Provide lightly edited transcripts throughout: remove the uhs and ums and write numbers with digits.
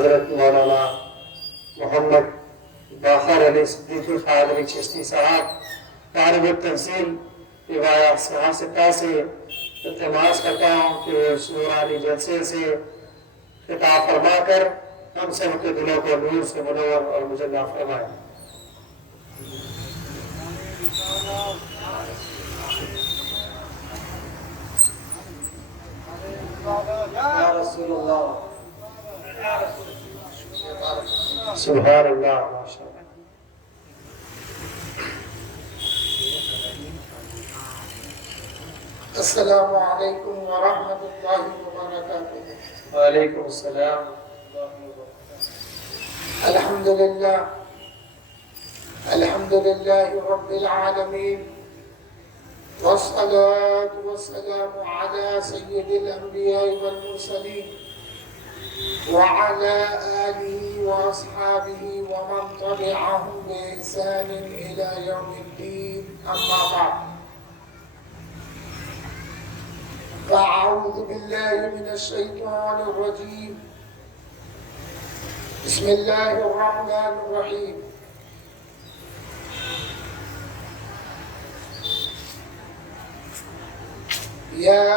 حضرت مولانا محمد باقر علی صدیقی خان علی چشتی صاحب طالب التحصیل ستہ سے التماس کرتا ہوں کہ وہ اس نورانی جلسے سے خطاب فرما کر ہم سب کے دلوں کو نور سے منور اور مجلہ فرمائیں۔ یا رسول اللہ، سبحان اللہ، ماشاء اللہ۔ السلام علیکم ورحمۃ اللہ وبرکاتہ۔ وعلیکم السلام۔ الحمدللہ الحمدللہ رب العالمین، والصلاة والسلام على سید الانبیاء والمرسلین وعلى آلہ واصحابہ ومن تبعهم بإحسان إلى يوم الدین، اما بعد، فأعوذ بالله من الشيطان الرجيم، بسم الله الرحمن الرحيم۔ يا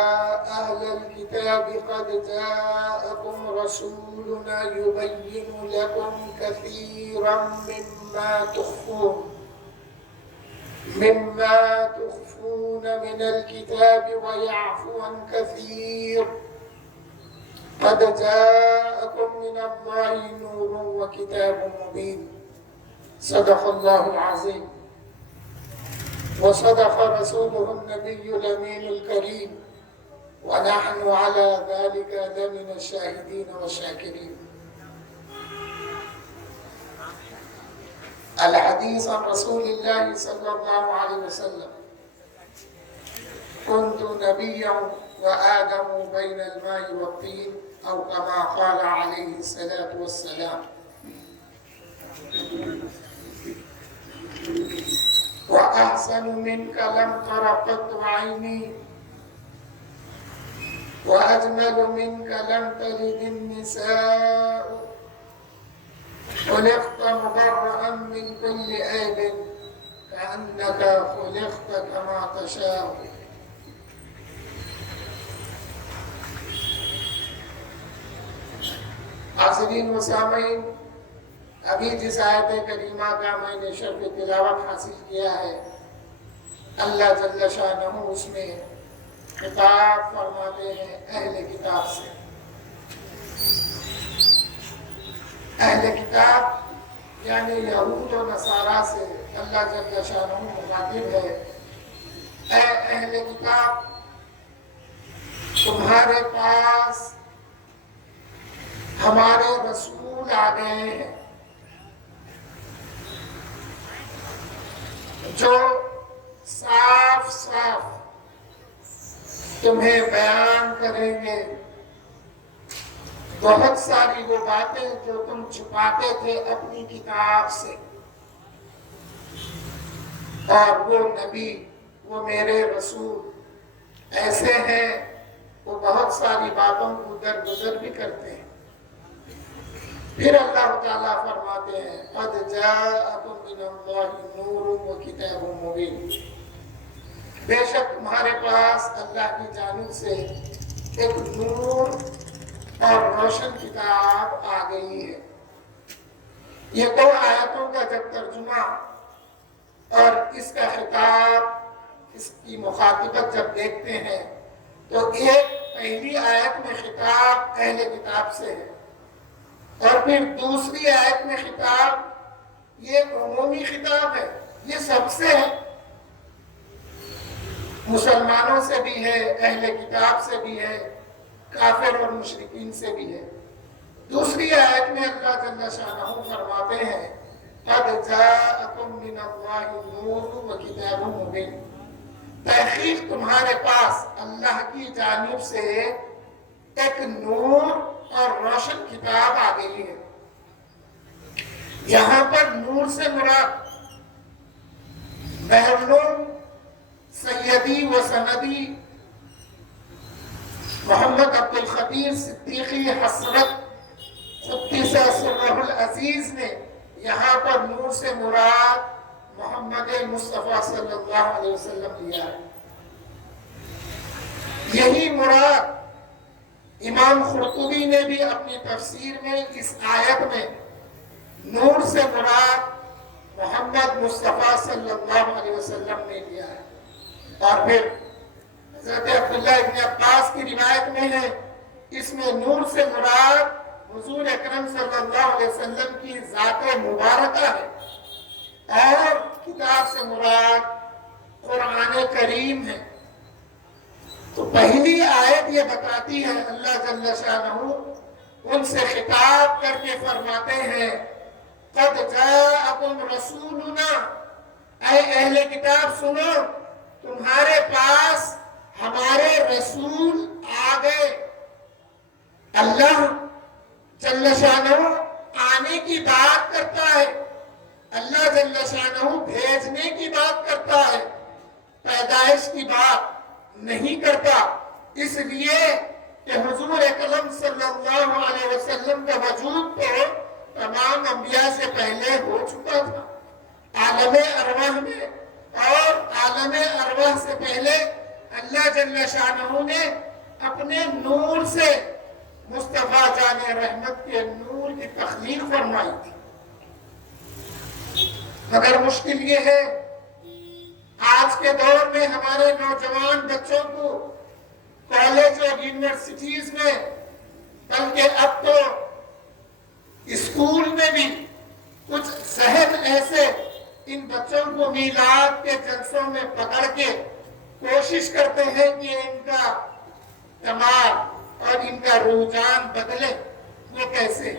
أهل الكتاب قد جاءكم رسولنا يبين لكم كثيرا مما تخفون من الكتاب ويعفو عن كثير، قد جاءكم من الله نور وكتاب مبين، صدق الله العظيم وصدق رسوله النبي الأمين الكريم، ونحن على ذلك لمن الشاهدين والشاكرين۔ الحديث عن رسول الله صلى الله عليه وسلم: كنت نبيا وآدم بين الماء والطين، أو كما قال عليه الصلاة والسلام۔ وأحسن منك لم تر قط عيني، وأجمل منك لم تلد النساء، خلقت مبرأ من كل عيب، كأنك خلقت كما تشاء۔ حاضرین و سامعین، ابھی جس آیت کریمہ کا میں نے شرف تلاوت حاصل کیا ہے، اللہ جل شانہ اس میں خطاب فرماتے ہیں اہل کتاب سے۔ اہل کتاب یعنی یہود و نصارہ سے اللہ جل شانہ مخاطب ہے، اے اہل کتاب، تمہارے پاس ہمارے رسول آ گئے ہیں جو صاف صاف تمہیں بیان کریں گے بہت ساری وہ باتیں جو تم چھپاتے تھے اپنی کتاب سے، اور وہ نبی، وہ میرے رسول ایسے ہیں وہ بہت ساری باتوں کو درگزر بھی کرتے ہیں۔ پھر اللہ تعالیٰ فرماتے ہیں قد جاءکم من اللہ نور وکتاب مبین، بے شک تمہارے پاس اللہ کی جانب سے ایک نور اور روشن کتاب آ گئی ہے۔ یہ دو آیتوں کا جب ترجمہ اور اس کا خطاب، اس کی مخاطبت جب دیکھتے ہیں تو ایک پہلی آیت میں خطاب اہل کتاب سے ہے، اور پھر دوسری آیت میں خطاب یہ عمومی خطاب ہے، یہ سب سے ہے، مسلمانوں سے بھی ہے، اہل کتاب سے بھی ہے، کافر اور مشرکین سے بھی ہے۔ دوسری آیت میں اللہ جل شانہ فرماتے ہیں قد جاءکم من اللہ نور وکتاب مبین، تحقیق تمہارے پاس اللہ کی جانب سے ایک نور اور روشن کتاب آ گئی ہے۔ یہاں پر نور سے مراد محرم سیدی و سندی محمد عبد الخبیر صدیقی حسرت قدس روح العزیز نے یہاں پر نور سے مراد محمد مصطفیٰ صلی اللہ علیہ وسلم لیا ہے۔ یہی مراد امام قرطبی نے بھی اپنی تفسیر میں اس آیت میں نور سے مراد محمد مصطفیٰ صلی اللہ علیہ وسلم نے لیا ہے۔ اور پھر حضرت عبداللہ ابن عباس کی روایت میں ہے اس میں نور سے مراد حضور اکرم صلی اللہ علیہ وسلم کی ذات مبارکہ ہے، اور کتاب سے مراد قرآن کریم ہے۔ تو پہلی آیت یہ بتاتی ہے اللہ جل شانہ ان سے خطاب کر کے فرماتے ہیں قد جاءکم رسولنا، اے اہل کتاب سنو، تمہارے پاس ہمارے رسول آ گئے۔ اللہ جل شانہ آنے کی بات کرتا ہے، اللہ جل شانہ بھیجنے کی بات کرتا ہے، پیدائش کی بات نہیں کرتا، اس لیے کہ حضور اکرم صلی اللہ علیہ وسلم کا وجود تو تمام انبیاء سے پہلے ہو چکا تھا عالم ارواح میں، اور عالم ارواح سے پہلے اللہ جل شانہ نے اپنے نور سے مصطفیٰ جان رحمت کے نور کی تخلیق فرمائی تھی۔ مگر مشکل یہ ہے آج کے دور میں ہمارے نوجوان بچوں کو کالج اور یونیورسٹیز میں، بلکہ اب تو اسکول میں بھی کچھ ذہن ایسے ان بچوں کو میلاد کے جلسوں میں پکڑ کے کوشش کرتے ہیں کہ ان کا دماغ اور ان کا رجحان بدلے۔ وہ کیسے؟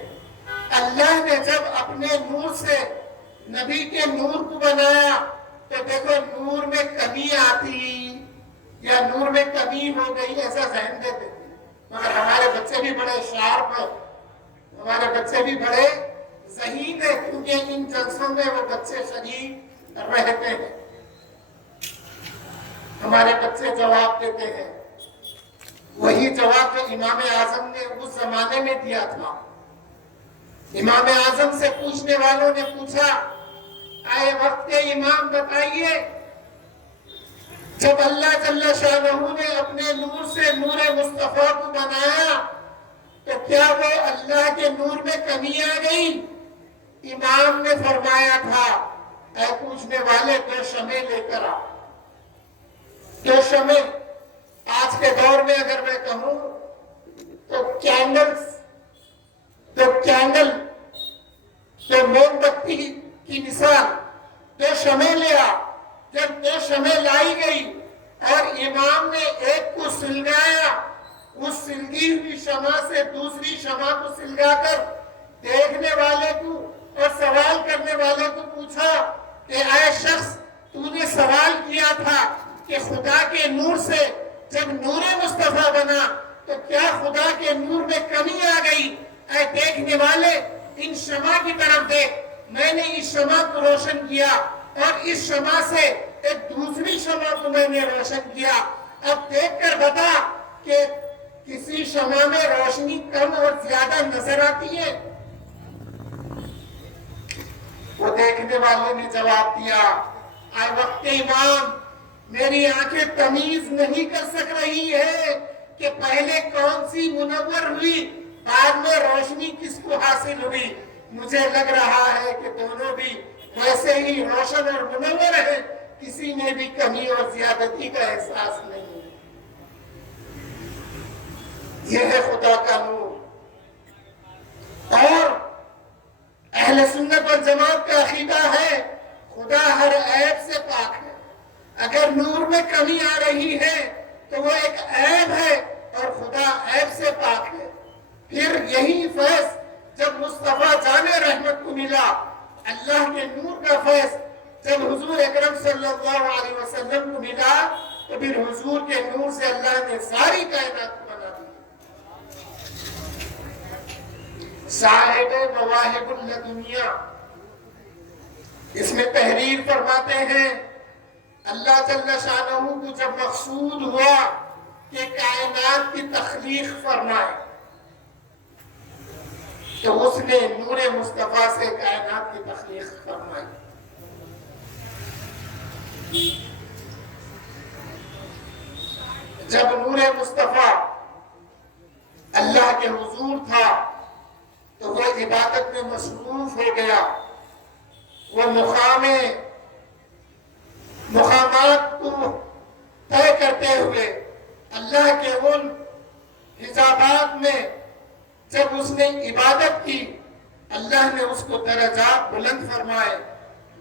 اللہ نے جب اپنے نور سے نبی کے نور کو بنایا تو دیکھو نور میں کمی آتی یا نور میں کمی ہو گئی ایسا ذہن دیتے، مگر ہمارے بچے بھی بڑے شارپ ہیں، ہمارے بچے بھی بڑے ذہین ہیں، کیونکہ ان جلسوں میں وہ بچے شریک رہتے ہیں۔ ہمارے بچے جواب دیتے ہیں وہی جواب جو امام اعظم نے اس زمانے میں دیا تھا۔ امام اعظم سے پوچھنے والوں نے پوچھا اے وقت کے امام بتائیے، جب اللہ جل شانہ نے اپنے نور سے نور مصطفیٰ کو بنایا تو کیا وہ اللہ کے نور میں کمی آ گئی؟ امام نے فرمایا تھا اے پوچھنے والے دو شمع لے کر آ۔ دو شمع آج کے دور میں اگر میں کہوں تو کینڈل تو موم بتی کی مثال، دو شمع لے آ۔ جب دو شمع لائی گئی اور امام نے ایک کو سلگایا، اس سلگی ہوئی شمع سے دوسری شمع کو سلگا کر دیکھنے والے کو اور سوال کرنے والے کو پوچھا کہ اے شخص تو نے سوال کیا تھا کہ خدا کے نور سے جب نور مصطفیٰ بنا تو کیا خدا کے نور میں کمی آ گئی؟ اے دیکھنے والے ان شمع کی طرف دیکھ، میں نے اس شمع کو روشن کیا اور اس شمع سے ایک دوسری شمع کو میں نے روشن کیا، اب دیکھ کر بتا کہ کسی شمع میں روشنی کم اور زیادہ نظر آتی ہے؟ وہ دیکھنے والے نے جواب دیا اے وقت امام، میری آنکھیں تمیز نہیں کر سک رہی ہے کہ پہلے کون سی منور ہوئی، بعد میں روشنی کس کو حاصل ہوئی۔ مجھے لگ رہا ہے کہ دونوں بھی ویسے ہی روشن اور منور ہیں، کسی میں بھی کمی اور زیادتی کا احساس نہیں ہے۔ یہ ہے خدا کا نور۔ اور اہل سنت والجماعت کا عقیدہ ہے خدا ہر عیب سے پاک ہے۔ اگر نور میں کمی آ رہی ہے تو وہ ایک عیب ہے اور خدا عیب سے پاک ہے۔ پھر یہی فیض جب مصطفیٰ جان رحمت کو ملا، اللہ کے نور کا فیض جب حضور اکرم صلی اللہ علیہ وسلم کو ملا تو پھر حضور کے نور سے اللہ نے ساری کائنات کو بنا دی۔ صاحب مواہب اللدنیا اس میں تحریر فرماتے ہیں اللہ جل شانہ کو جب مقصود ہوا کہ کائنات کی تخلیق فرمائے تو اس نے نور مصطفیٰ سے کائنات کی تخلیق فرمائی۔ جب نور مصطفیٰ اللہ کے حضور تھا تو وہ عبادت میں مصروف ہو گیا۔ وہ مقامات کو طے کرتے ہوئے اللہ کے ان حجابات میں جب اس نے عبادت کی، اللہ نے اس کو درجات بلند فرمائے۔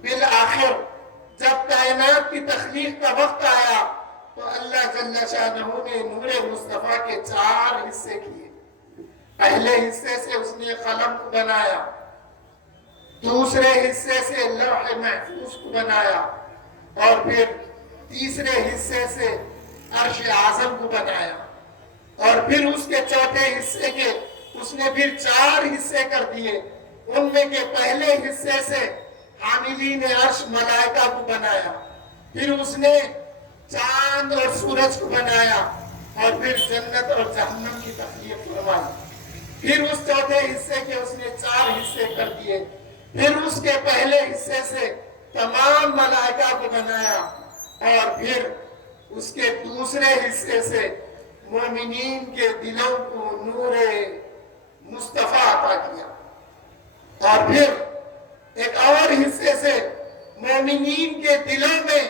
بالآخر جب کائنات کی تخلیق کا وقت آیا تو اللہ جل شانہ نے نور مصطفیٰ کے 4 حصے کیے۔ پہلے حصے سے اس نے قلم کو بنایا، دوسرے حصے سے لوح محفوظ کو بنایا، اور پھر تیسرے حصے سے عرش اعظم کو بنایا، اور پھر اس کے چوتھے حصے کے اس نے پھر 4 حصے کر دیے۔ ان میں کے پہلے حصے سے حاملین عرش ملائکہ کو بنایا، پھر اس نے چاند اور سورج کو بنایا، اور پھر جنت اور جہنم کی تخلیق فرمائی۔ پھر اس چوتھے حصے کے اس نے 4 حصے کر دیے، پھر اس کے پہلے حصے سے تمام ملائکہ کو بنایا، اور پھر اس کے دوسرے حصے سے مومنین کے دلوں کو نور مصطفیٰ عطا کیا، اور پھر ایک اور حصے سے مومنین کے دلوں میں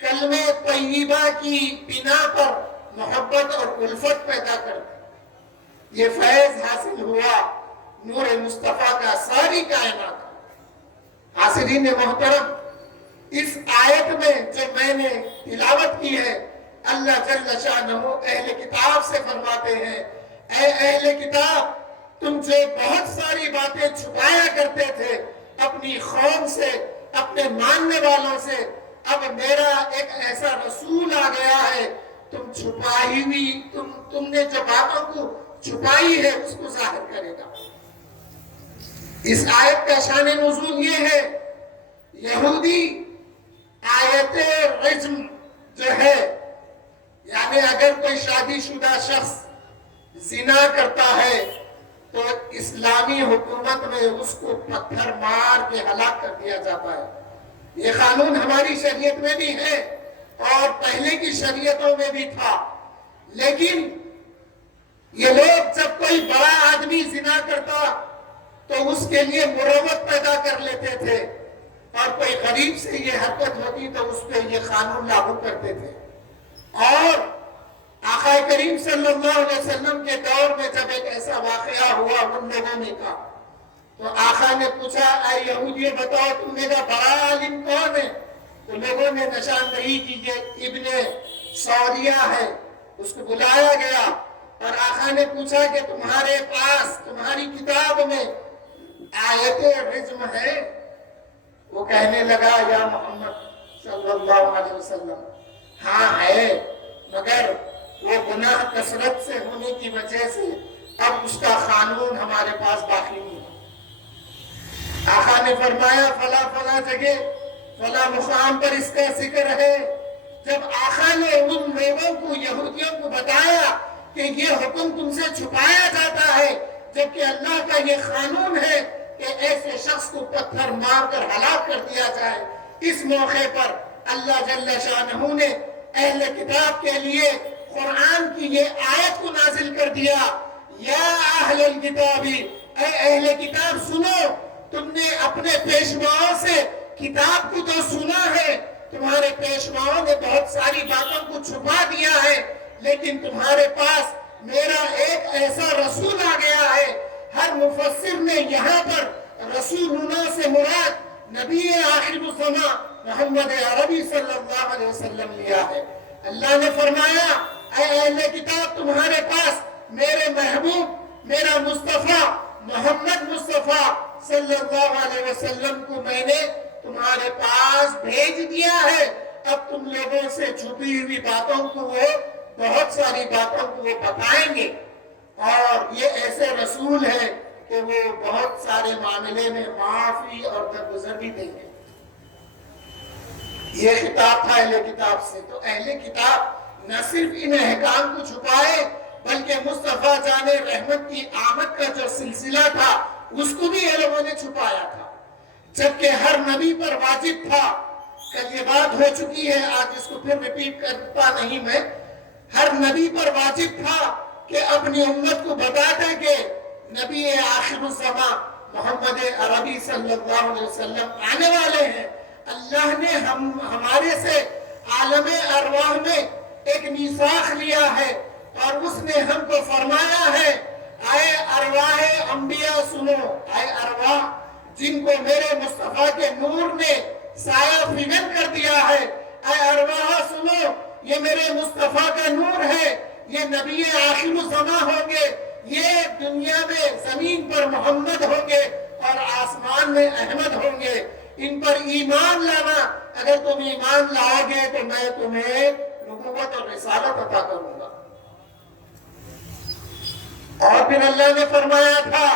کلمہ طیبہ کی بنا پر محبت اور الفت پیدا کر دی۔ یہ فیض حاصل ہوا نور مصطفیٰ کا ساری کائنات۔ حاضرین محترم، اس آیت میں جو میں نے تلاوت کی ہے، اللہ جل شانہ اہل کتاب سے فرماتے ہیں، اے اہل کتاب، تم جو بہت ساری باتیں چھپایا کرتے تھے اپنی قوم سے، اپنے ماننے والوں سے، اب میرا ایک ایسا رسول آ گیا ہے، تم نے جو باتوں کو چھپائی ہے اس کو ظاہر کرے گا۔ اس آیت کا شان نزول یہ ہے، یہودی آیت رجم جو ہے، یعنی اگر کوئی شادی شدہ شخص زنا کرتا ہے تو اسلامی حکومت میں اس کو پتھر مار کے ہلاک کر دیا جاتا ہے۔ یہ قانون ہماری شریعت میں بھی ہے اور پہلے کی شریعتوں میں بھی تھا، لیکن یہ لوگ جب کوئی بڑا آدمی زنا کرتا تو اس کے لیے مروت پیدا کر لیتے تھے، اور کوئی غریب سے یہ حرکت ہوتی تو اس پہ یہ قانون لاگو کرتے تھے۔ اور آقا کریم صلی اللہ علیہ وسلم کے دور میں جب ایک ایسا واقعہ ہوا ان لوگوں میں کا، تو آقا نے پوچھا، اے یہودی بتاؤ تم میرا بڑا عالم کون ہے؟ تو لوگوں نے نشاندہی کی کہ ابن سوریہ ہے، اس کو بلایا گیا، اور آقا نے پوچھا کہ تمہارے پاس تمہاری کتاب میں آیت رجم ہے؟ وہ کہنے لگا، یا محمد صلی اللہ علیہ وسلم، ہاں ہے، مگر وہ گناہ کثرت سے ہونے کی وجہ سے اب اس کا قانون ہمارے پاس باقی نہیں ہے۔ آقا نے فرمایا، فلاں فلاں جگہ فلاں مقام پر اس کا ذکر ہے۔ جب آقا نے ان لوگوں کو، یہودیوں کو بتایا کہ یہ حکم تم سے چھپایا جاتا ہے، جبکہ اللہ کا یہ قانون ہے کہ ایسے شخص کو پتھر مار کر ہلاک کر دیا جائے، اس موقع پر اللہ جل شانہ نے اہل کتاب کے لیے قرآن کی یہ آیت کو نازل کر دیا، یا اہل الکتاب، اے اہل کتاب سنو، تم نے اپنے پیشواؤں سے کتاب کو تو سنا ہے، تمہارے پیشواؤں نے بہت ساری باتوں کو چھپا دیا ہے، لیکن تمہارے پاس میرا ایک ایسا رسول آ گیا ہے۔ ہر مفسر نے یہاں پر رسولنا سے مراد نبی آخر الزمان محمد عربی صلی اللہ علیہ وسلم لیا ہے۔ اللہ نے فرمایا، اے اہل کتاب، تمہارے پاس میرے محبوب، میرا مصطفیٰ محمد مصطفیٰ صلی اللہ علیہ وسلم کو میں نے تمہارے پاس بھیج دیا ہے۔ اب تم لوگوں سے چھپی ہوئی باتوں کو وہ، بہت ساری باتوں کو وہ بتائیں گے، اور یہ ایسے رسول ہے کہ وہ بہت سارے معاملے میں معافی اور درگزر بھی دیں گے۔ یہ خطاب تھا اہل کتاب سے۔ تو اہل کتاب نہ صرف ان احکام کو چھپائے، بلکہ مصطفیٰ جان رحمت کی آمد کا جو سلسلہ تھا اس کو بھی یہ لوگوں نے چھپایا تھا، جبکہ ہر نبی پر واجب تھا، کل یہ بات ہو چکی ہے، آج اس کو پھر ریپیٹ کرتا نہیں میں، ہر نبی پر واجب تھا کہ اپنی امت کو بتا دے کہ نبی آخر الزمان محمد عربی صلی اللہ علیہ وسلم آنے والے ہیں۔ اللہ نے ہمارے سے عالم ارواح میں ایک میثاق لیا ہے اور اس نے ہم کو فرمایا ہے، اے ارواح انبیاء سنو، اے ارواح جن کو میرے مصطفیٰ کے نور نے سایہ فگن کر دیا ہے، اے ارواح سنو، یہ میرے مصطفیٰ کا نور ہے، یہ نبی آخر الزمان ہوں گے، یہ دنیا میں زمین پر محمد ہوں گے اور آسمان میں احمد ہوں گے، ان پر ایمان لانا، اگر تم ایمان لاؤ گے تو میں تمہیں نبوت اور رسالت عطا کروں گا۔ اور پھر اللہ نے فرمایا تھا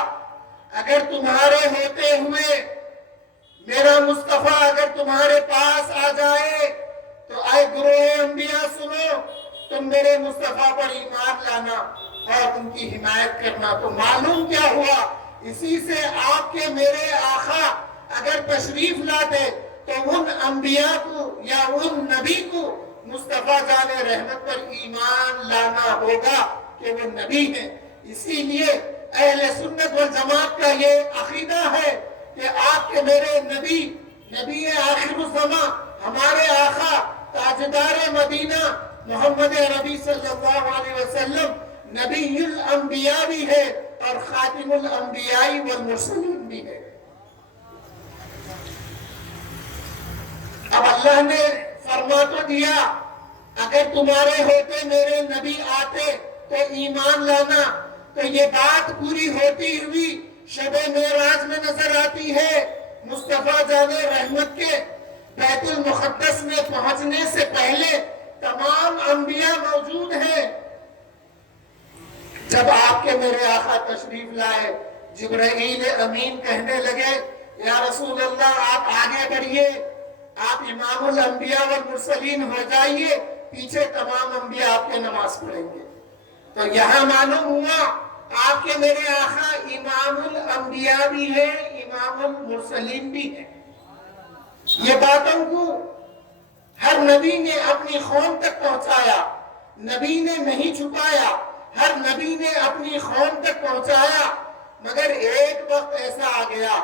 اگر تمہارے ہوتے ہوئے میرا مصطفیٰ اگر تمہارے پاس آ جائے تو اے گروہ انبیاء سنو، تم میرے مصطفیٰ پر ایمان لانا اور ان کی حمایت کرنا۔ تو معلوم کیا ہوا، اسی سے آپ کے میرے آقا اگر تشریف لاتے تو ان انبیاء کو یا ان نبی کو مصطفیٰ جان رحمت پر ایمان لانا ہوگا کہ وہ نبی ہیں۔ اسی لیے اہل سنت والجماعت کا یہ عقیدہ ہے کہ آپ کے میرے نبی آخر الزمان ہمارے آقا تاجدار مدینہ محمد عربی صلی اللہ علیہ وسلم نبی الانبیاء بھی ہے اور خاتم الانبیاء والمرسلین بھی ہے۔ اب اللہ نے فرما تو دیا اگر تمہارے ہوتے میرے نبی آتے تو ایمان لانا، تو یہ بات پوری ہوتی ہوئی شب معراج میں نظر آتی ہے۔ مصطفیٰ جان رحمت کے بیت المقدس میں پہنچنے سے پہلے تمام انبیاء موجود ہیں۔ جب آپ کے میرے آقا تشریف لائے، جبرائیل امین کہنے لگے یا رسول اللہ آپ آگے بڑھیے، آپ امام الانبیاء والمرسلین ہو جائیے، پیچھے تمام انبیاء آپ کے نماز پڑھیں گے۔ تو یہاں معلوم ہوا آپ کے میرے آقا امام الانبیاء بھی ہیں، امام المرسلین بھی ہیں۔ یہ باتوں کو ہر نبی نے اپنی قوم تک پہنچایا، نبی نے نہیں چھپایا، ہر نبی نے اپنی قوم تک پہنچایا، مگر ایک وقت ایسا آ گیا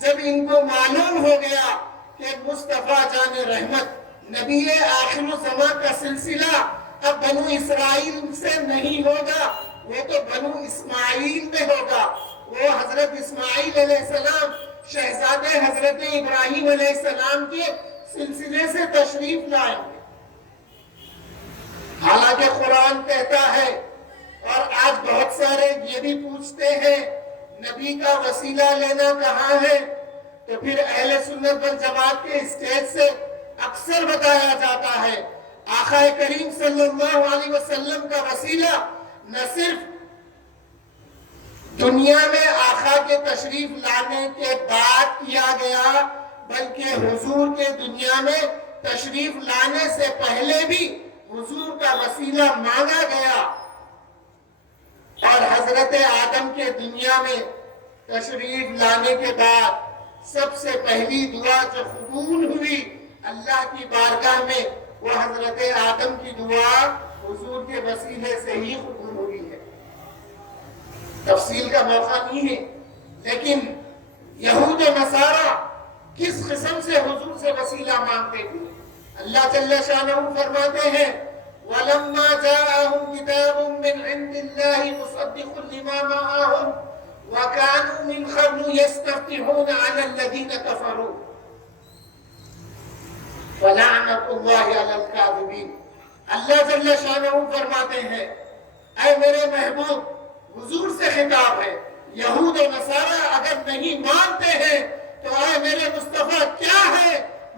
جب ان کو معلوم ہو گیا کہ مصطفیٰ جان رحمت نبی آخر الزمان کا سلسلہ اب بنو اسرائیل سے نہیں ہوگا، وہ تو بنو اسماعیل میں ہوگا، وہ حضرت اسماعیل علیہ السلام شہزادے حضرت ابراہیم علیہ السلام کے سلسلے سے تشریف لائیں گے۔ حالانکہ قرآن کہتا ہے، اور آج بہت سارے یہ بھی پوچھتے ہیں نبی کا وسیلہ لینا کہاں ہے، تو پھر اہل سنت والجماعت کے اسٹیج سے اکثر بتایا جاتا ہے آقا کریم صلی اللہ علیہ وسلم کا وسیلہ نہ صرف دنیا میں آقا کے تشریف لانے کے بعد کیا گیا، بلکہ حضور کے دنیا میں تشریف لانے سے پہلے بھی حضور کا وسیلہ مانگا گیا، اور حضرت آدم کے دنیا میں تشریف لانے کے بعد سب سے پہلی دعا جو قبول ہوئی اللہ کی بارگاہ میں، وہ حضرت آدم کی دعا حضور کے وسیلے سے ہی قبول ہوئی ہے۔ تفصیل کا موقع نہیں ہے، لیکن یہود و نصارہ کس قسم سے حضور سے وسیلہ مانگتے تھے، اللہ جل شانہ فرماتے ہیں وَلَمَّا جَاءَهُمْ كِتَابٌ مِّنْ عِندِ اللَّهِ مُصَدِّقٌ لِمَا مَعَهُمْ وَكَانُوا مِنْ قَبْلُ يَسْتَفْتِحُونَ عَلَى الَّذِينَ كَفَرُوا فَلَعْنَةُ اللَّهِ عَلَى الْكَاذِبِينَ۔ اللہ جل شانہ فرماتے ہیں اے میرے محبوب، حضور سے خطاب ہے، یہود و نصارہ اگر نہیں مانتے ہیں تو اے میرے مصطفیٰ کیا ہے،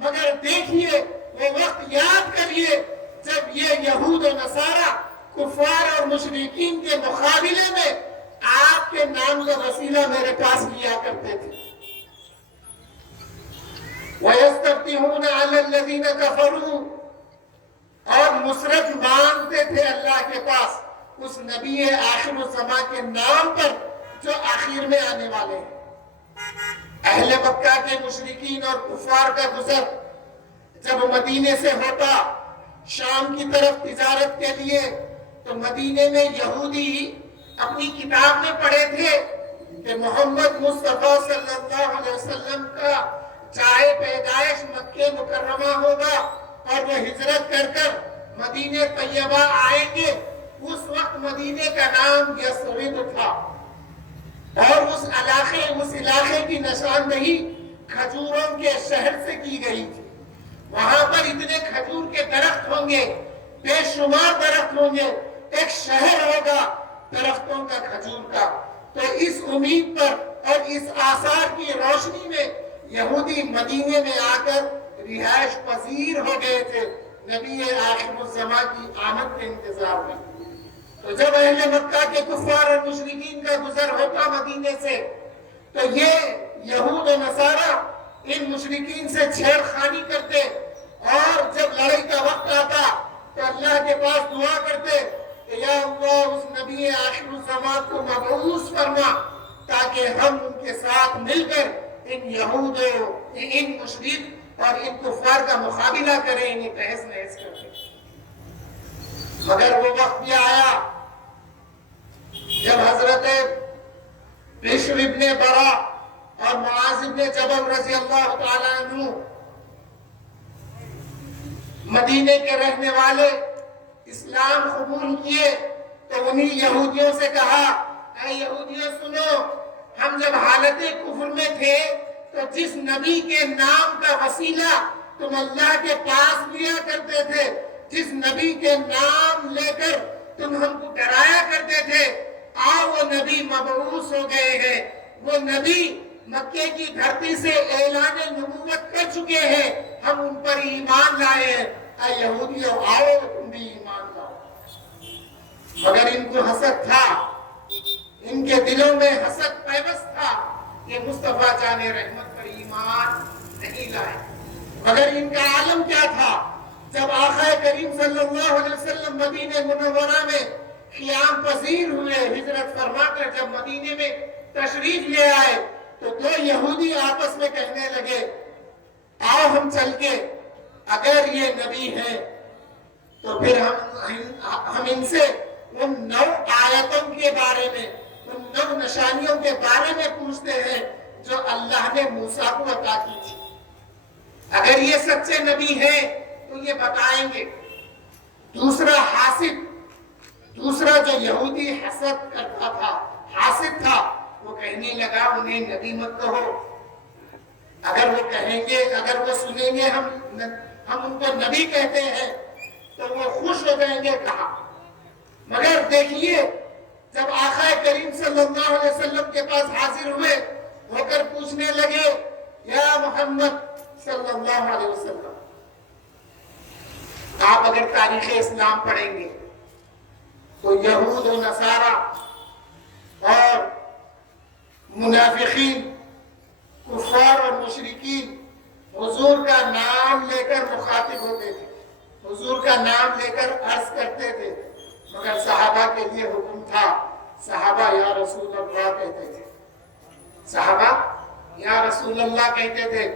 مگر دیکھیے وہ وقت یاد کریے جب یہ یہود و نصارہ کفار اور مشرکین کے مقابلے میں آپ کے نام کا وسیلہ میرے پاس لیا کرتے تھے۔ وَيَسْتَفْتِحُونَ عَلَى الَّذِينَ كَفَرُوا، اور نصرت مانگتے تھے اللہ کے پاس اس نبی آخر الزمان کے نام پر جو آخر میں آنے والے ہیں۔ اہل مکہ کے مشرکین اور کفار کا گزر جب مدینے سے ہوتا شام کی طرف تجارت کے لیے، تو مدینے میں یہودی اپنی کتاب میں پڑھے تھے کہ محمد مصطفیٰ صلی اللہ علیہ وسلم کا جائے پیدائش مکہ مکرمہ ہوگا اور وہ ہجرت کر کر مدینہ طیبہ آئیں گے۔ اس وقت مدینے کا نام یثرب تھا اور اس علاقے کی نشاندہی کھجوروں کے شہر سے کی گئی تھی۔ وہاں پر اتنے کھجور کے درخت ہوں گے، بے شمار درخت ہوں گے، ایک شہر ہوگا درختوں کا کھجور کا۔ تو اس امید پر اور اس آثار کی روشنی میں یہودی مدینے میں آ کر رہائش پذیر ہو گئے تھے نبی آخر الزمان کی آمد کے انتظار میں۔ تو جب اہل مکہ کے کفار اور مشرکین کا گزر ہوتا مدینے سے، تو یہ یہود و نصارہ ان مشرکین سے چھیڑ خانی کرتے، اور جب لڑائی کا وقت آتا تو اللہ کے پاس دعا کرتے کہ یا اللہ اس نبی آخر الزمان کو مبعوث فرما تاکہ ہم ان کے ساتھ مل کر ان یہود ان مشرک اور ان کفار کا مقابلہ کریں، انہیں تہس نہس کرتے۔ مگر وہ وقت بھی آیا جب حضرت بشر ابن برا اور معاذ ابن جبل رضی اللہ تعالیٰ عنہ مدینے کے رہنے والے اسلام قبول کیے، تو انہی یہودیوں سے کہا اے یہودیوں سنو، ہم جب حالت کفر میں تھے تو جس نبی کے نام کا وسیلہ تم اللہ کے پاس لیا کرتے تھے، جس نبی کے نام لے کر تم ہم کو ڈرایا کرتے تھے، وہ نبی مبعوث ہو گئے ہیں، وہ نبی مکے کی دھرتی سے اعلان نبوت کر چکے ہیں، ہم ان پر ایمان لائے ہیں، اے یہودیوں آؤ تم بھی ایمان لاؤ۔ مگر ان کو حسد تھا، ان کے دلوں میں حسد پیوست تھا کہ مصطفیٰ جان رحمت پر ایمان نہیں لائے۔ مگر ان کا عالم کیا تھا؟ جب آقا کریم صلی اللہ علیہ وسلم مدینہ منورہ میں قیام پذیر ہوئے، ہجرت فرما کر جب مدینے میں تشریف لے آئے، تو دو یہودی آپس میں کہنے لگے آؤ ہم چل کے، اگر یہ نبی ہے تو پھر ہم ان سے ان 9 آیتوں کے بارے میں، ان 9 نشانیوں کے بارے میں پوچھتے ہیں جو اللہ نے موسیٰ کو عطا کی تھی۔ اگر یہ سچے نبی ہیں تو یہ بتائیں گے۔ دوسرا حاسد، دوسرا جو یہودی حسد کرتا تھا، حاسد تھا، وہ کہنے لگا انہیں نبی مت کہو، اگر وہ کہیں گے، اگر وہ سنیں گے ہم ان کو نبی کہتے ہیں تو وہ خوش ہو جائیں گے۔ کہا مگر دیکھیے جب آقا کریم صلی اللہ علیہ وسلم کے پاس حاضر ہوئے، ہو کر پوچھنے لگے یا محمد صلی اللہ علیہ وسلم، آپ اگر تاریخ اسلام پڑھیں گے تو یہود و نصارہ اور منافقین، کفار اور مشرکین حضور کا نام لے کر مخاطب ہوتے تھے، حضور کا نام لے کر عرض کرتے تھے، مگر صحابہ کے لیے حکم تھا، صحابہ یا رسول اللہ کہتے تھے، صحابہ یا رسول اللہ کہتے تھے۔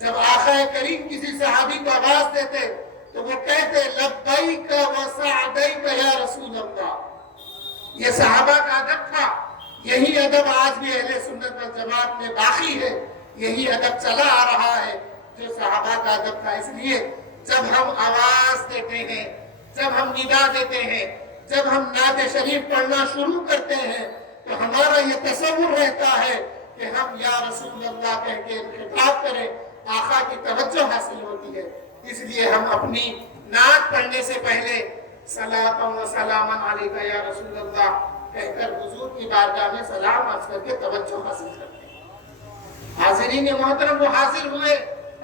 جب آقا کریم کسی صحابی کو آواز دیتے تو وہ کہتے لبیک و سعدیک یا رسول اللہ۔ یہ صحابہ کا ادب تھا، یہی ادب آج بھی اہل سنت والجماعت میں باقی ہے، یہی ادب چلا آ رہا ہے جو صحابہ کا ادب تھا۔ اس لیے جب ہم آواز دیتے ہیں، جب ہم ندا دیتے ہیں، جب ہم نعت شریف پڑھنا شروع کرتے ہیں تو ہمارا یہ تصور رہتا ہے کہ ہم یا رسول اللہ کہہ کے خطاب کریں، آقا کی توجہ حاصل ہوتی ہے۔ اس لیے ہم اپنی نعت پڑھنے سے پہلے صلاۃ و سلام علیک یا رسول اللہ کہہ کر حضور کی بارگاہ میں سلام عرض کر کے توجہ حاصل کرتے ہیں۔ حاضرین محترم وہ حاضر ہوئے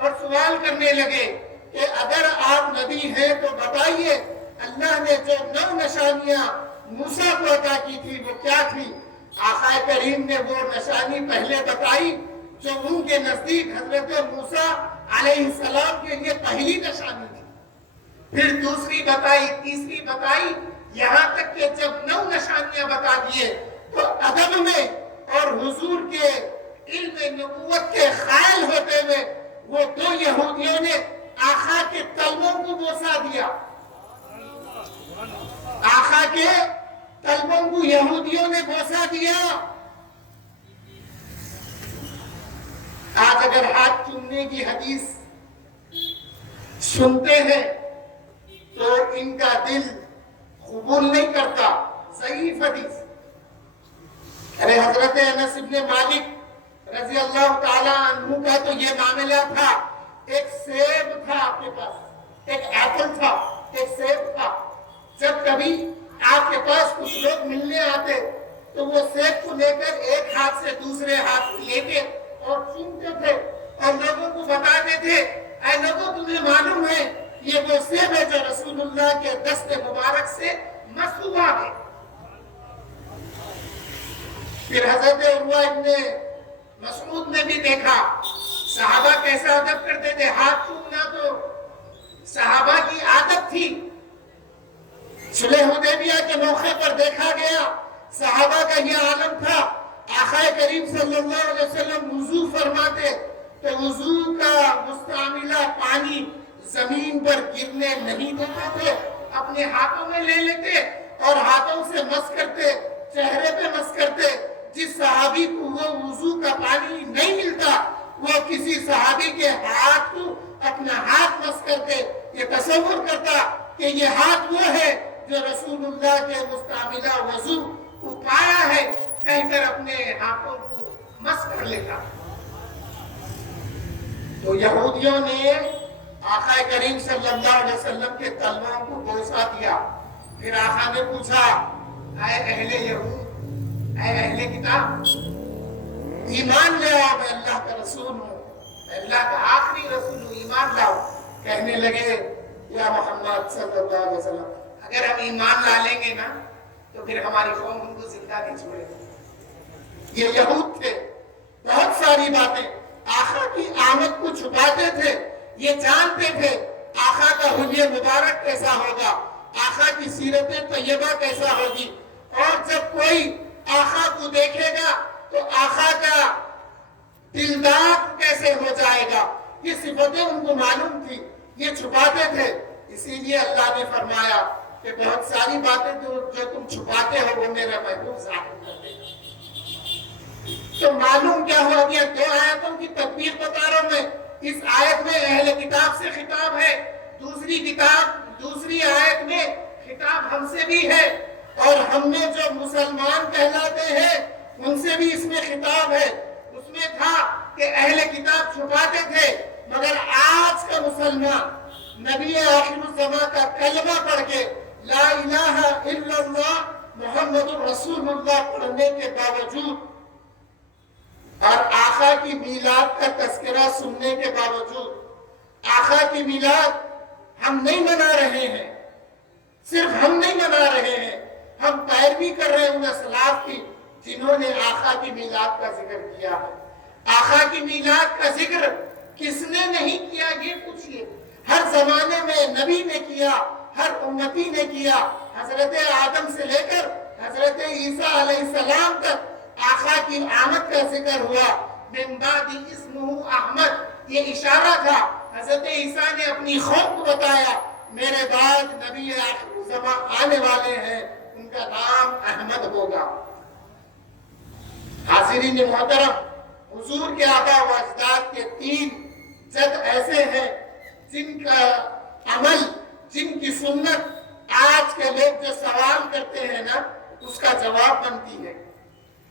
اور سوال کرنے لگے کہ اگر آپ نبی ہیں تو بتائیے اللہ نے جو 9 نشانیاں موسیٰ کو عطا کی تھی وہ کیا تھی؟ آقا کریم نے وہ نشانی پہلے بتائی جو ان کے نزدیک حضرت موسیٰ علیہ السلام کے لیے پہلی نشانی تھی، پھر دوسری بتائی، تیسری بتائی، یہاں تک کہ جب 9 نشانیاں بتا دیے تو ادب میں اور حضور کے علم نبوت کے قائل ہوتے ہوئے وہ دو یہودیوں نے آقا کے تلووں کو بوسا دیا. آقا کے تلووں کو یہودیوں نے بوسا دیا. آج اگر ہاتھ چومنے کی حدیث سنتے ہیں تو ان کا دل قبول نہیں کرتا. ضعیف حدیث. ارے حضرت انس ابن مالک رضی اللہ تعالی عنہ کا تو یہ معاملہ تھا. ایک سیب تھا آپ کے پاس, ایک ایپل تھا, ایک سیب تھا. جب کبھی آپ کے پاس کچھ لوگ ملنے آتے تو وہ سیب کو لے کر ایک ہاتھ سے دوسرے ہاتھ لے کے اور چومتے تھے اور لوگوں کو بتاتے تھے, اے لوگوں تمہیں معلوم ہے یہ وہ سیب ہے جو رسول اللہ کے دست مبارک سے مصطوبہ ہے. پھر حضرت عروہ ابن مسعود نے بھی دیکھا صحابہ کیسا ادب کرتے تھے. ہاتھ چومنا تو صحابہ کی عادت تھی. صلح حدیبیہ کے موقع پر دیکھا گیا صحابہ کا یہ عالم تھا. آقا کریم صلی اللہ علیہ وسلم وضو فرماتے تو وضو کا مستعملہ پانی زمین پر گرنے نہیں دیتے تھے, اپنے ہاتھوں میں لے لیتے اور ہاتھوں سے مس کرتے, چہرے پہ مس کرتے. جس صحابی کو وہ وضو کا پانی نہیں ملتا وہ کسی صحابی کے ہاتھ کو اپنا ہاتھ مس کرتے یہ تصور کرتا کہ یہ ہاتھ وہ ہے جو رسول اللہ کے مستعملہ وضو کو پایا ہے, کہہ کر اپنے ہاتھوں کو مس کر لیتا. تو یہودیوں نے آقا کریم صلی اللہ علیہ وسلم کے تلووں کو بوسا دیا. پھر آقا نے پوچھا, اے اہل یہود, اے اہل کتاب, ایمان لے آؤ میں اللہ کا رسول ہوں, میں اللہ کا آخری رسول ہوں, ایمان لاؤ. کہنے لگے یا محمد صلی اللہ علیہ وسلم اگر ہم ایمان لا لیں گے نا تو پھر ہماری قوم ہم کو زندہ نہیں چھوڑے گی. یہ یہود تھے, بہت ساری باتیں آقا کی آمد کو چھپاتے تھے. یہ جانتے تھے آقا کا حلیہ مبارک کیسا ہوگا, آقا کی سیرت طیبہ کیسا ہوگی, اور جب کوئی آقا کو دیکھے گا تو آقا کا دلدار کیسے ہو جائے گا. یہ صفتیں ان کو معلوم تھی, یہ چھپاتے تھے. اسی لیے اللہ نے فرمایا کہ بہت ساری باتیں جو تم چھپاتے ہو وہ میرا محبوب ظاہر کر دے گا. تو معلوم کیا ہوا گیا, دو آیتوں کی تطبیق بتا رہا ہوں میں. اس آیت میں اہل کتاب سے خطاب ہے, دوسری آیت میں خطاب ہم سے بھی ہے, اور ہم میں جو مسلمان کہلاتے ہیں ان سے بھی اس میں خطاب ہے. اس میں تھا کہ اہل کتاب چھپاتے تھے, مگر آج کا مسلمان نبی آخر الزمان کا کلمہ پڑھ کے لا الہ الا اللہ محمد رسول اللہ پڑھنے کے باوجود اور آقا کی میلاد کا تذکرہ سننے کے باوجود آقا کی میلاد ہم نہیں منا رہے ہیں. صرف ہم نہیں منا رہے ہیں, ہم پیروی کر رہے ہیں ان اسلاف کی جنہوں نے آقا کی میلاد کا ذکر کیا ہے. آقا کی میلاد کا ذکر کس نے نہیں کیا یہ پوچھئے. ہر زمانے میں نبی نے کیا, ہر امتی نے کیا. حضرت آدم سے لے کر حضرت عیسیٰ علیہ السلام تک آقا کی آمد کا ذکر ہوا. من بعد اسمہ احمد, یہ اشارہ تھا. حضرت عیسیٰ نے اپنی قوم کو بتایا میرے بعد نبی آخر زمان آنے والے ہیں, ان کا نام احمد ہوگا. حاضرین محترم, حضور کے آبا و اجداد کے 3 جد ایسے ہیں جن کا عمل, جن کی سنت آج کے لوگ جو سوال کرتے ہیں نا اس کا جواب بنتی ہے.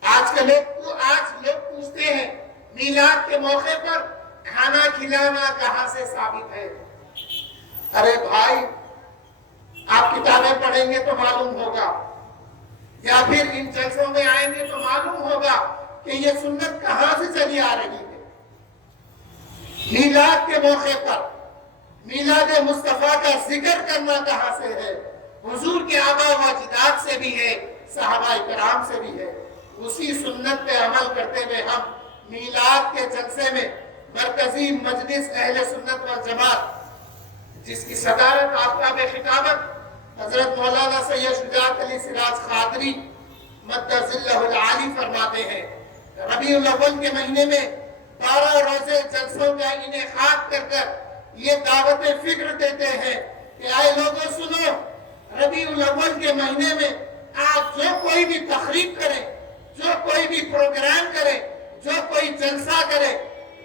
آج لوگ پوچھتے ہیں میلاد کے موقع پر کھانا کھلانا کہاں سے ثابت ہے. ارے بھائی, آپ کتابیں پڑھیں گے تو معلوم ہوگا, یا پھر ان جلسوں میں آئیں گے تو معلوم ہوگا کہ یہ سنت کہاں سے چلی آ رہی ہے. میلاد کے موقع پر میلاد مصطفیٰ کا ذکر کرنا کہاں سے ہے. حضور کے آبا و اجداد سے بھی ہے, صحابہ کرام سے بھی ہے. اسی سنت پہ عمل کرتے ہوئے ہم میلاد کے جلسے میں مرکزی مجلس اہل سنت والجماعت جس کی صدارت آفتاب خطابت حضرت مولانا سید شجاعت علی سراج قادری مد ظلہ العالی فرماتے ہیں, ربیع الاول کے مہینے میں 12 روزے جلسوں کا انعقاد کر کر یہ دعوت فکر دیتے ہیں کہ آئے لوگوں سنو، ربیع الاول کے مہینے میں آپ جو کوئی بھی تقریب کرے، جو کوئی بھی پروگرام کرے، جو کوئی جلسہ کرے،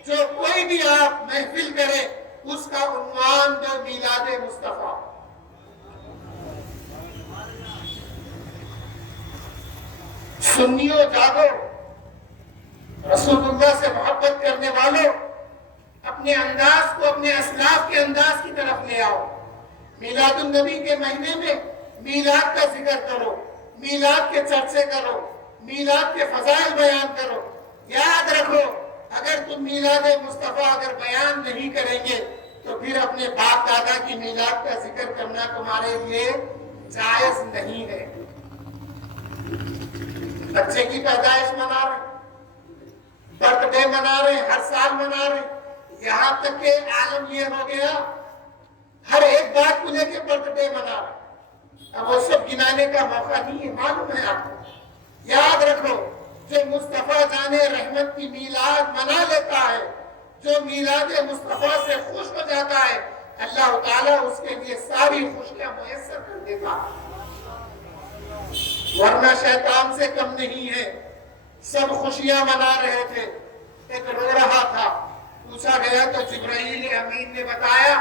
جو کوئی بھی آپ محفل کرے، اس کا عنوان دو میلاد مصطفیٰ۔ سنیو جاگو، رسول اللہ سے محبت کرنے والوں، اپنے انداز کو اپنے اسلاف کے انداز کی طرف لے آؤ۔ میلاد النبی کے مہینے میں میلاد کا ذکر کرو، میلاد کے چرچے کرو، میلاد کے فضائل بیان کرو۔ یاد رکھو، اگر تم میلاد مصطفیٰ اگر بیان نہیں کریں گے تو پھر اپنے باپ دادا کی میلاد کا ذکر کرنا تمہارے لیے جائز نہیں ہے۔ بچے کی پیدائش منا رہے، برتھ ڈے منا رہے، ہر سال منا رہے، یہاں تک کہ عالم یہ ہو گیا ہر ایک بات کو لے کے برتھ ڈے منا رہے۔ اب وہ سب گنانے کا موقع نہیں ہے، معلوم ہے آپ کو۔ یاد رکھو، جو مصطفیٰ جان رحمت کی میلاد منا لیتا ہے، جو میلاد مصطفیٰ سے خوش ہو جاتا ہے، اللہ تعالیٰ اس کے لیے ساری خوشیاں میسر کر دیتا ہے۔ ورنہ شیطان سے کم نہیں ہے، سب خوشیاں منا رہے تھے، ایک رو رہا تھا، پوچھا گیا تو جبرائیل امین نے بتایا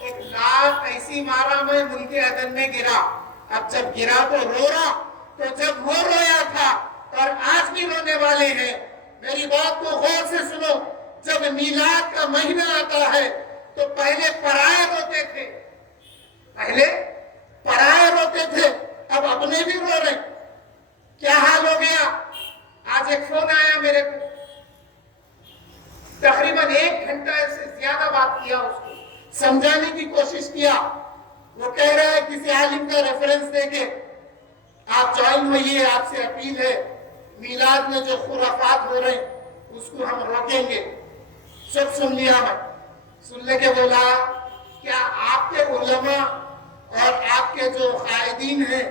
ایک لاکھ ایسی مارا میں ملک عدن میں گرا۔ اب جب گرا تو رو رہا، تو جب وہ رویا تھا اور آج بھی رونے والے ہیں۔ میری بات کو غور سے سنو، جب میلاد کا مہینہ آتا ہے تو پہلے پرائے روتے تھے، پہلے پرائے روتے تھے، اب اپنے بھی رو رہے۔ کیا حال ہو گیا؟ آج ایک فون آیا میرے کو، تقریباً 1 گھنٹہ سے زیادہ بات کیا، اس کو سمجھانے کی کوشش کیا۔ وہ کہہ رہا ہے کسی عالم کا ریفرنس دے کے آپ جوائن ہوئیے، آپ سے اپیل ہے، میلاد میں جو خرافات ہو رہے ہیں اس کو ہم روکیں گے۔ سب سن لیا، میں سن لے کے بولا کیا آپ کے علماء اور آپ کے جو قائدین ہیں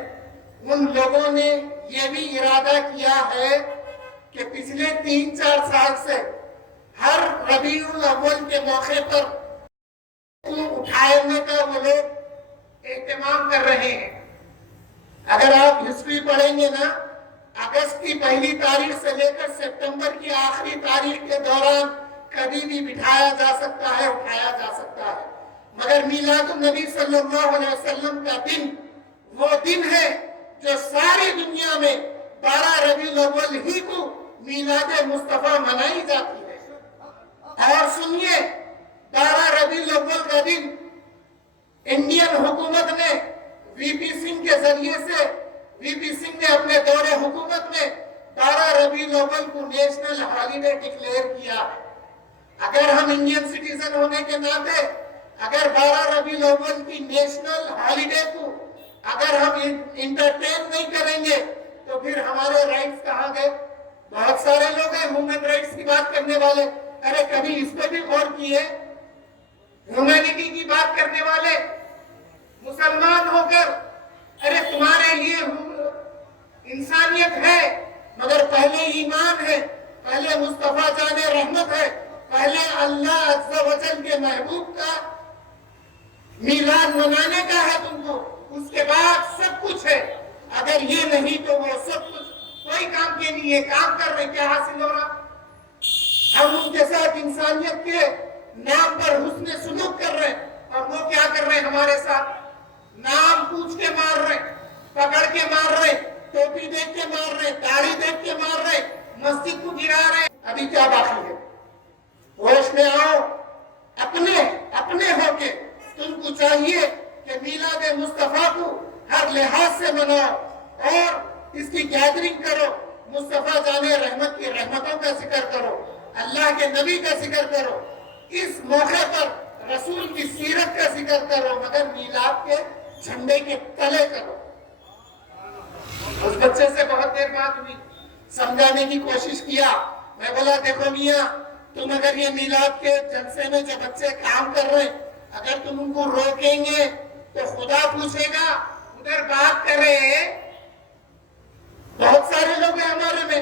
ان لوگوں نے یہ بھی ارادہ کیا ہے کہ پچھلے 3-4 سال سے ہر ربیع الاول کے موقع پر اٹھانے کا وہ لوگ اہتمام کر رہے ہیں؟ اگر آپ ہسٹری پڑھیں گے نا، اگست کی 1 تاریخ سے لے کر سپتمبر کی آخری تاریخ کے دوران کبھی بھی بٹھایا جا سکتا ہے، اٹھایا جا سکتا ہے، مگر میلاد النبی صلی اللہ علیہ وسلم کا دن وہ دن ہے جو ساری دنیا میں 12 ربیع الاول ہی کو میلاد مصطفیٰ منائی جاتی ہے۔ اور سنیے، 12 ربیع الاول کا دن انڈین حکومت نے وی پی سنگھ کے ذریعے سے، وی پی سنگھ نے اپنے دور حکومت میں 12 ربیع الاول کو نیشنل ہالیڈے ڈکلیئر کیا ہے۔ اگر ہم انڈین سٹیزن ہونے کے ناطے اگر 12 ربیع الاول کی نیشنل ہالیڈے کو اگر ہم انٹرٹین نہیں کریں گے تو پھر ہمارے رائٹس کہاں گئے؟ بہت سارے لوگ ہیں ہیومن رائٹس کی بات کرنے والے، ارے کبھی اس پہ بھی غور کیے؟ ہیومینٹی کی بات کرنے والے مسلمان ہو کر، ارے تمہارے لیے انسانیت ہے مگر پہلے ایمان ہے، پہلے مصطفیٰ جان رحمت ہے، پہلے اللہ عز و جل کے محبوب کا میلاد منانے کا ہے تم کو، اس کے بعد سب کچھ ہے۔ اگر یہ نہیں تو وہ سب کچھ کوئی کام کے نہیں ہے، کام کر رہے کیا حاصل ہو رہا؟ ہم ان کے ساتھ انسانیت کے نام پر حسن سلوک کر رہے ہیں اور وہ کیا کر رہے ہیں ہمارے ساتھ؟ نام پوچھ کے مار رہے، پکڑ کے مار رہے، ٹوپی دیکھ کے مار رہے، داڑھی دیکھ کے مار رہے، مسجد کو گرا رہے۔ ابھی کیا باقی ہے؟ ہوش میں آؤ، اپنے ہو کے تم کو چاہیے کہ میلاد مصطفیٰ کو ہر لحاظ سے مناؤ اور اس کی گیدرنگ کرو، مصطفیٰ جان رحمت کی رحمتوں کا ذکر کرو، اللہ کے نبی کا ذکر کرو، اس موقع پر رسول کی سیرت کا ذکر کرو، مگر میلاد کے جھنڈے کے تلے کرو۔ اس بچے سے بہت دیر بات ہوئی، سمجھانے کی کوشش کیا، میں بولا دیکھو میاں، تم اگر یہ میلاد کے جلسے میں جو بچے کام کر رہے ہیں اگر تم ان کو روکیں گے تو خدا پوچھے گا ادھر بات کر رہے ہیں، بہت سارے لوگ ہیں ہمارے میں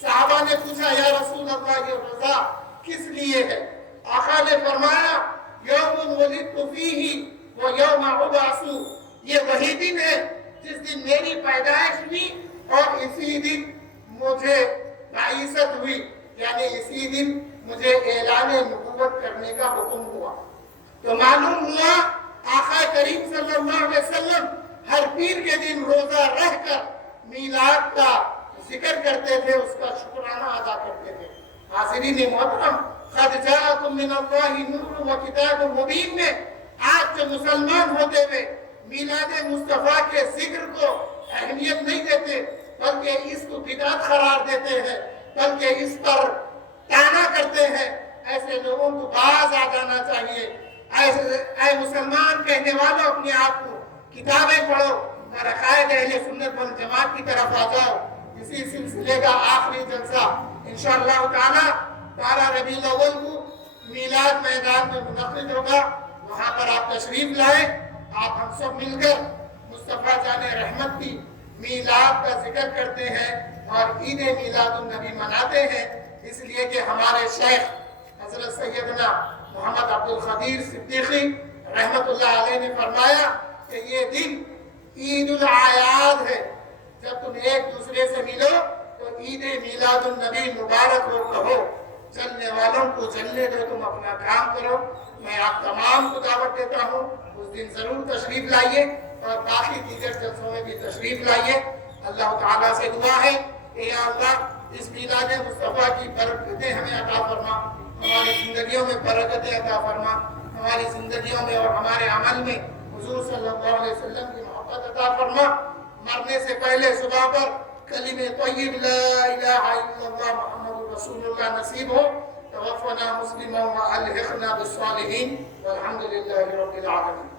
صحابہ نے پوچھا یا رسول اللہ یہ روزہ کس لیے ہے؟ آقا نے فرمایا یوم ولدت فیہ و یوم ابعث، یہ وہی دن ہے جس دن میری پیدائش ہوئی اور اسی دن مجھے بعثت ہوئی، یعنی اسی دن مجھے اعلان نبوت کرنے کا حکم ہوا۔ تو معلوم ہوا آقا کریم صلی اللہ علیہ وسلم ہر پیر کے دن روزہ رہ کر میلاد کا ذکر کرتے تھے، اس کا شکرانہ ادا کرتے تھے۔ حاضرین محترم، قد جاءکم من اللہ نور و کتاب مبین میں آج جو مسلمان ہوتے ہوئے میلاد مصطفیٰ کے ذکر کو اہمیت نہیں دیتے بلکہ اس کو بدعت قرار دیتے ہیں، بلکہ اس پر طعنا کرتے ہیں، ایسے لوگوں کو باز آ جانا چاہیے۔ اے مسلمان کہنے والوں، اپنے آپ کو کتابیں پڑھو اور عقائد اہل سنت والجماعت کی طرف آ جاؤ۔ اسی سلسلے کا آخری جلسہ انشاءاللہ تعالی 12 ربیع الاول کو میلاد میدان میں منعقد ہوگا، وہاں پر آپ تشریف لائیں۔ آپ ہم سب مل کر مصطفیٰ جان رحمت کی میلاد کا ذکر کرتے ہیں اور عید میلاد النبی مناتے ہیں، اس لیے کہ ہمارے شیخ حضرت سیدنا محمد عبد القدیر صدیقی رحمت اللہ علیہ نے فرمایا کہ یہ دن عید الاعیاد ہے، جب تم ایک دوسرے سے ملو تو عید میلاد النبی مبارک ہو کہو، چلنے والوں کو چلنے دو، تم اپنا کام کرو۔ میں آپ تمام کو دعوت دیتا ہوں، اس دن ضرور تشریف لائیے اور باقی دیگر جلسوں میں بھی تشریف لائیے۔ اللہ تعالیٰ سے دعا ہے کہ یا اللہ اس میلاد مصطفیٰ کی برکتیں ہمیں عطا فرما، ہماری زندگیوں میں برکتیں عطا فرما، ہماری زندگیوں میں اور ہمارے عمل میں حضور صلی اللہ علیہ وسلم کی محبت عطا فرما۔ مرنے سے پہلے صبح پر کلمہ طیب لا الہ الا اللہ محمد رسول اللہ نصیب ہو۔ توفنا مسلما والحقنا بالصالحین والحمد للہ رب العالمین۔